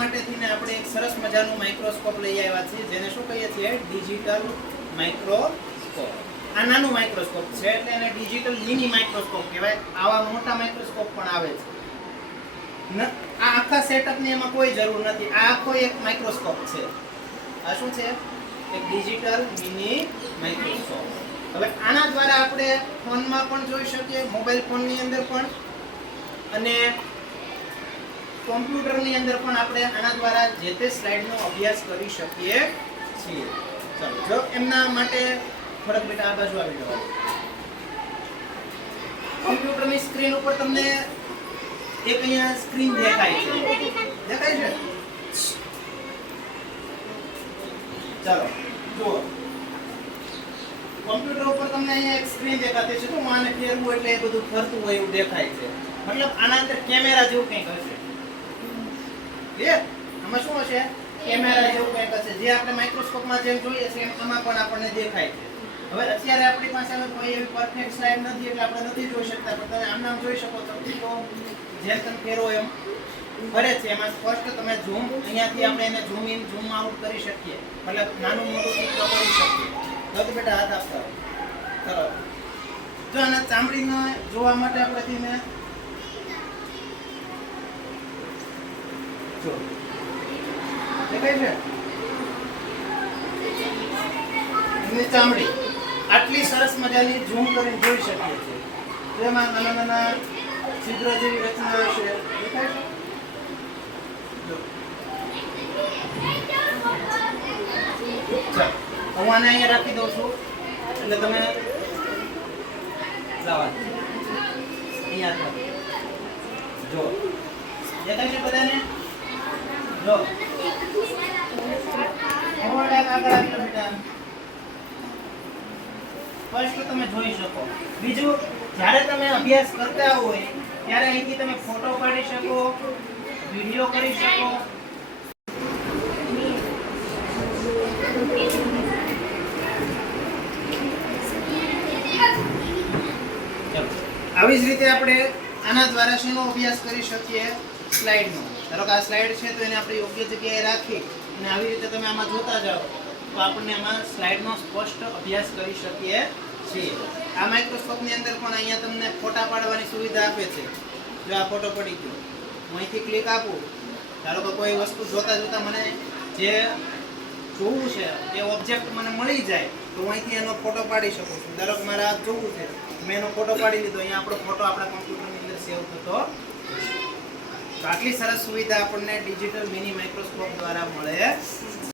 માટે થઈને આપણે એક સરસ મજાનું માઇક્રોસ્કોપ લઈ આવ્યા છીએ, જેને શું કહીએ છીએ? Digital microscope. આ નાનું માઇક્રોસ્કોપ છે એટલે એને ડિજિટલ મિની માઇક્રોસ્કોપ કહેવાય. આવા મોટા માઇક્રોસ્કોપ પણ આવે છે. આ આખા સેટઅપની એમાં કોઈ જરૂર નથી. આ આખો એક માઇક્રોસ્કોપ છે. આ શું છે? એક ડિજિટલ મિની માઇક્રોસ્કોપ. હવે આના દ્વારા આપણે ફોનમાં પણ જોઈ શકીએ, મોબાઈલ ફોનની અંદર પણ, અને કોમ્પ્યુટરની અંદર પણ આપણે આના દ્વારા જે તે સ્લાઇડનો અભ્યાસ કરી શકીએ છીએ. ચાલો, જો એમના માટે થોડક બેટા આ બાજુ આવી જાવ. કોમ્પ્યુટરની સ્ક્રીન ઉપર તમને એક અહીંયા સ્ક્રીન દેખાય છે. દેખાય છે? ચાલો જુઓ, કોમ્પ્યુટર ઉપર તમને અહીંયા એક સ્ક્રીન દેખાતી છે. તો આને ફેરવું એટલે એ બધું ફરતું હોય એવું દેખાય છે. મતલબ આના અંદર કેમેરા જેવું કંઈક હશે. આમાં શું હશે? કેમેરા જેવું કંઈક હશે, જે આપણે માઇક્રોસ્કોપમાં જેમ જોઈએ છે એમાં પણ આપણને દેખાય છે. હવે અત્યારે આપણી પાસે કોઈ એવી પરફેક્ટ સ્લાઇડ નથી એટલે આપણે નથી જોઈ શકતા, પણ તમે આમ જોઈ શકો છો. તો જેમ તમે ફેરવો એમ ફરે છે. એમાં સ્પષ્ટ તમે ઝૂમ, અહીંયાથી આપણે એને ઝૂમ ઇન ઝૂમ આઉટ કરી શકીએ, મતલબ નાનું મોટું ચિત્ર કરી શકીએ. તો બેટા હાથ આપતા ચલો. જો આના ચામડીને જોવા માટે આપણે જો દેખાય છે એની ચામડી આટલી સરસ મજાની ઝૂમ કરીને જોઈ શકીએ છીએ. જેમાં નાના નાના છિદ્ર જેવી રચના હશે. દેખાય છે? જો હું આને અહીંયા રાખી દઉં છું એટલે તમે લાવા અહીંયા જો દેખાય છે બધાને? જો સ્પષ્ટ તમે જોઈ શકો. બીજું, જ્યારે તમે અભ્યાસ કરતા હોય ત્યારે અહીંથી તમે ફોટો પાડી શકો, વિડીયો કરી શકો. આવી જ રીતે આપણે આના દ્વારા શેનો અભ્યાસ કરી શકીએ? સ્લાઇડનો. ધારો કે આ સ્લાઇડ છે તો એને આપણે યોગ્ય જગ્યાએ રાખી અને આવી રીતે તમે આમાં જોતા જાઓ તો આપણને આમાં સ્લાઇડનો સ્પષ્ટ અભ્યાસ કરી શકીએ છીએ. આ માઇક્રોસ્કોપની અંદર પણ અહીંયા તમને ફોટા પાડવાની સુવિધા આપે છે. જો આ ફોટો પડી ગયો, હું અહીંથી ક્લિક આપું, ધારો કે કોઈ વસ્તુ જોતા જોતા મને જે જોવું છે એ ઓબ્જેક્ટ મને મળી જાય તો હું અહીંથી એનો ફોટો પાડી શકું છું. ધારો કે મારે આ જોવું છે, મેં એનો ફોટો પાડી લીધો, અહીંયા આપણો ફોટો આપણા કોમ્પ્યુટરની અંદર સેવ થતો. તો આટલી સરસ સુવિધા આપણને ડિજિટલ મિની માઇક્રોસ્કોપ દ્વારા મળે